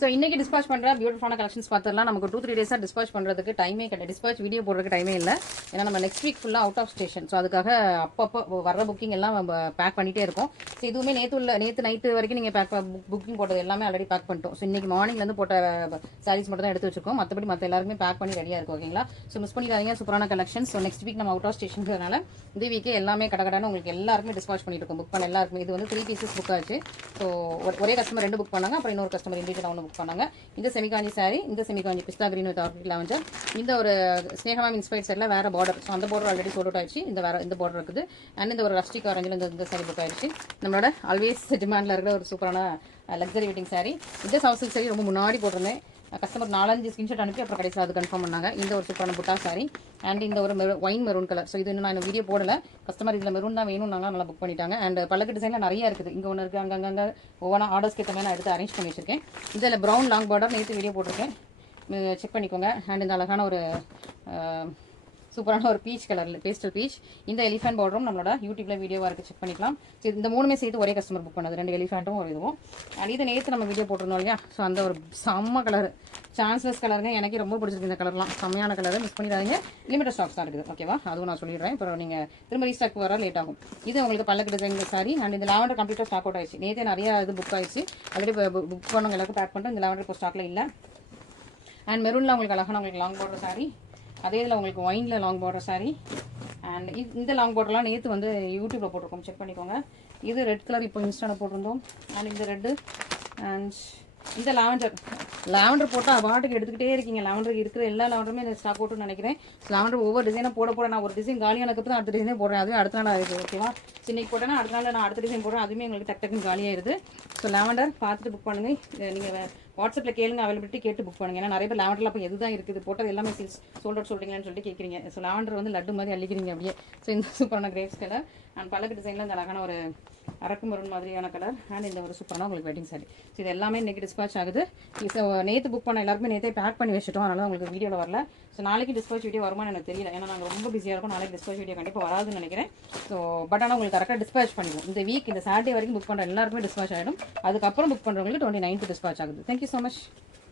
So இன்றைக்கி dispatch பண்ணுற பியூட்டிஃபுல்லான கலெக்ஷன்ஸ் பார்த்துலாம் நமக்கு 2-3 டேஸாக டிஸ்பாச் பண்ணுறதுக்கு டைமே கிடையாது. டிஸ்பாச் வீடியோ போடுறதுக்கு டைமே இல்லை. ஏன்னா நம்ம நெக்ஸ்ட் வீக் ஃபுல்லாக அவுட் ஆஃப் ஸ்டேஷன். ஸோ அதுக்காக அப்பப்போ வர புக்கிங் எல்லாம் நம்ம பேக் பண்ணிகிட்டே இருக்கோம். ஸோ இதுவுமே நேற்று நைட்டு வரைக்கும் நீங்கள் புக்கிங் போட்டது எல்லாமே ஆல்ரெடி பேக் பண்ணிட்டோம். ஸோ இன்றைக்கி மார்னிங்லேருந்து போட்ட சாரீஸ் மட்டும் தான் எடுத்து வச்சிருக்கோம். மற்றபடி மற்ற எல்லாருமே பேக் பண்ணி ரெடியாக இருக்கும். ஓகேங்களா? ஸோ மிஸ் பண்ணிடாதீங்க. சூப்பரான கலெக்ஷன்ஸ். ஸோ நெக்ஸ்ட் வீக் நம்ம அவுட் ஆஃப் ஸ்டேஷனுங்கிறதுனால இந்த வீக்கே எல்லாமே கடகடான உங்களுக்கு எல்லாருமே டிஸ்பாச் பண்ணிட்டு இருக்கோம். புக் பண்ண எல்லாருக்குமே இது வந்து 3 பீசஸ் புக் ஆச்சு. ஸோ ஒரே கஸ்டமர் 2 புக் பண்ணாங்க. அப்புறம் இன்னொரு கஸ்டமர் இண்டிவிஜுவலாக 1 புக் பண்ணாங்க. இந்த செமிகாஞ்சி சாரி, இந்த செமிகாஞ்சி பிஸ்தா கிரீன் வித் ஆர்கிட் லாவெண்டர். இந்த ஒரு ஸ்னேகமாம் இன்ஸ்பைர்ட் செட்ல வேற பார்டர். ஸோ அந்த பார்டர் ஆல்ரெடி சோல்ட் அவுட் ஆயிடுச்சு. இந்த பார்டர் இருக்குது. அண்ட் இந்த ஒரு ரஸ்டிக் ஆரஞ்சில் இந்த சாரி புக் ஆயிடுச்சு. நம்மளோட ஆல்வேஸ் டிமாண்டில் இருக்கிற ஒரு சூப்பரான லக்ஸரி வெட்டிங் சாரி. இந்த சவுத் சில்க் சாரி ரொம்ப முன்னாடி போட்டிருந்தேன். கஸ்டமர் 4-5 ஸ்கிரீன்ஷாட் அனுப்பி அப்புறம் கடைசியில் அது கன்ஃபார்ம் பண்ணாங்க. இந்த ஒரு சூப்பரான புட்டா சாரி அண்ட் இந்த ஒரு ஒயின் மெரூன் கலர். ஸோ இது இன்னும் நான் வீடியோ போடல. கஸ்டமர் இதில் மெரூன் தான் வேணும்னாங்க, நல்லா புக் பண்ணிட்டாங்க. அண்ட் பல்லக்கு டிசைனில் நிறைய இருக்குது. இங்கே ஒன்று இருக்குது, அங்கங்கே ஒவ்வொன்றா ஆர்டர்ஸ்க்கு ஏற்ற மாதிரி நான் எடுத்து அரேஞ்ச் பண்ணி வச்சிருக்கேன். இதில் ப்ரௌன் லாங் பார்டர் நேற்று வீடியோ போட்டிருக்கேன், செக் பண்ணிக்கோங்க. அண்ட் இந்த அழகான ஒரு சூப்பரான ஒரு பீச் கலரில் பேஸ்டல் பீச். இந்த எலிஃபென்ட் பார்டரும் நம்மளோட யூடியூப்ல வீடியோவாக இருக்குது, செக் பண்ணிக்கலாம். ஸோ இந்த 3மே சேர்த்து ஒரே கஸ்டமர் புக் பண்ணது, 2 எலிஃபென்ட்டும் ஒரு இதுவும். அண்ட் இது நேற்று நம்ம வீடியோ போட்டிருந்தோம் இல்லையா? ஸோ அந்த ஒரு செம்ம கலர், சான்ஸ்லெஸ் கலருங்க. எனக்கு ரொம்ப பிடிச்சிருக்கு இந்த கலர்லாம், செம்மையான கலர். மிஸ் பண்ணிடாதீங்க. லிமிட்டட் ஸ்டாக்ஸ் தான் இருக்குது. ஓகேவா? அதுவும் நான் சொல்லிடுறேன். இப்போ நீங்கள் திரும்ப ரீஸ்டாக் வர லேட் ஆகும். இது உங்களுக்கு பல்லக்கு டிசைன் சாரி. அண்ட் இந்த லாவெண்டர் கம்ப்ளீட்டாக ஸ்டாக் அவுட் ஆயிடுச்சு. நேற்றே நிறைய இது புக் ஆயிடுச்சு. ஆல்ரெடி புக் பண்ணவங்க எல்லாருக்கும் பேக் பண்ணிட்டு இந்த லாவெண்டர் இப்போ ஸ்டாக்ல இல்லை. அண்ட் மெரூனில் உங்களுக்கு அழகான உங்களுக்கு லாங் பார்டர் சாரி. அதே இதில் உங்களுக்கு ஒயினில் லாங் பார்டர் சாரி. அண்ட் இந்த லாங் பார்டர்லாம் நேற்று வந்து யூடியூப்பில் போட்டிருக்கோம், செக் பண்ணிக்கோங்க. இது ரெட் கலர் இப்போ இன்ஸ்டாவில் போட்டிருந்தோம். அண்ட் இந்த ரெட்டு அண்ட் இந்த லாவெண்டர் போட்டால் அவாட்டுக்கு எடுத்துக்கிட்டே இருக்கீங்க. லாவெண்டருக்கு இருக்கிற எல்லா லாவெண்டருமே இந்த ஸ்டாக் அவுட்னு நினைக்கிறேன். லாவெண்டர் ஒவ்வொரு டிசைனாக போட நான் ஒரு டிசைன் காலியானதுக்கு தான் அடுத்த டிசைனே போடுறேன். அதுவே அடுத்த நாள் ஆயிடுது. ஓகேவா? இன்னைக்கு போட்டேன்னா அடுத்த நாள் நான் அடுத்த டிசைன் போடுறேன். அதுவுமே உங்களுக்கு டக்குன்னு காலியாயிருது. ஸோ லாவெண்டர் பார்த்துட்டு புக் பண்ணுங்க. நீங்கள் வாட்ஸ்அப்பில் கேளுங்க, அவைலபிலிட்டி கேட்டு புக் பண்ணுங்க. ஏன்னா நிறைய பேர் லாவெண்டரில் அப்போ எதுதான் இருக்குது, போட்டது எல்லாமே சோல்ட் அவுட் சொல்கிறீங்கன்னு சொல்லிட்டு கேட்குறீங்க. ஸோ லாவெண்டர் வந்து லட்டு மாதிரி அள்ளிக்கிறீங்க அப்படியே. ஸோ இந்த சூப்பரான கிரேப்ஸ் கலர் அண்ட் பல்லக்கு டிசைனில் இந்த அழகான ஒரு அரக்கு மரூன் மாதிரியான கலர் அண்ட் இந்த ஒரு சூப்பரான உங்களுக்கு வெட்டிங் சாரி. ஸோ இது எல்லாமே இன்றைக்கி டிஸ்பாச் ஆகுது. நேற்று புக் பண்ண எல்லாருமே நேற்றே பேக் பண்ணி வச்சுட்டோம், அதனால உங்களுக்கு வீடியோவில் வரல. ஸோ நாளைக்கு டிஸ்பாச் வீடியோ வருமானு எனக்கு தெரியல, ஏன்னா நாங்கள் ரொம்ப பிஸியாக இருக்கும். நாளைக்கு டிஸ்பாச் வீடியோ கண்டிப்பாக வராதுன்னு நினைக்கிறேன். ஸோ பட் ஆனால் உங்களுக்கு கரெக்டாக டிஸ்பாச் பண்ணிடுவோம். இந்த வீக் இந்த சாட்டர்டே வரைக்கும் புக் பண்ணுற எல்லாருக்குமே டிஸ்பாச் ஆகிடும். அதுக்கப்புறம் புக் பண்ணுறவங்களுக்கு 29th டிஸ்பாச் ஆகுது. Thank you so much.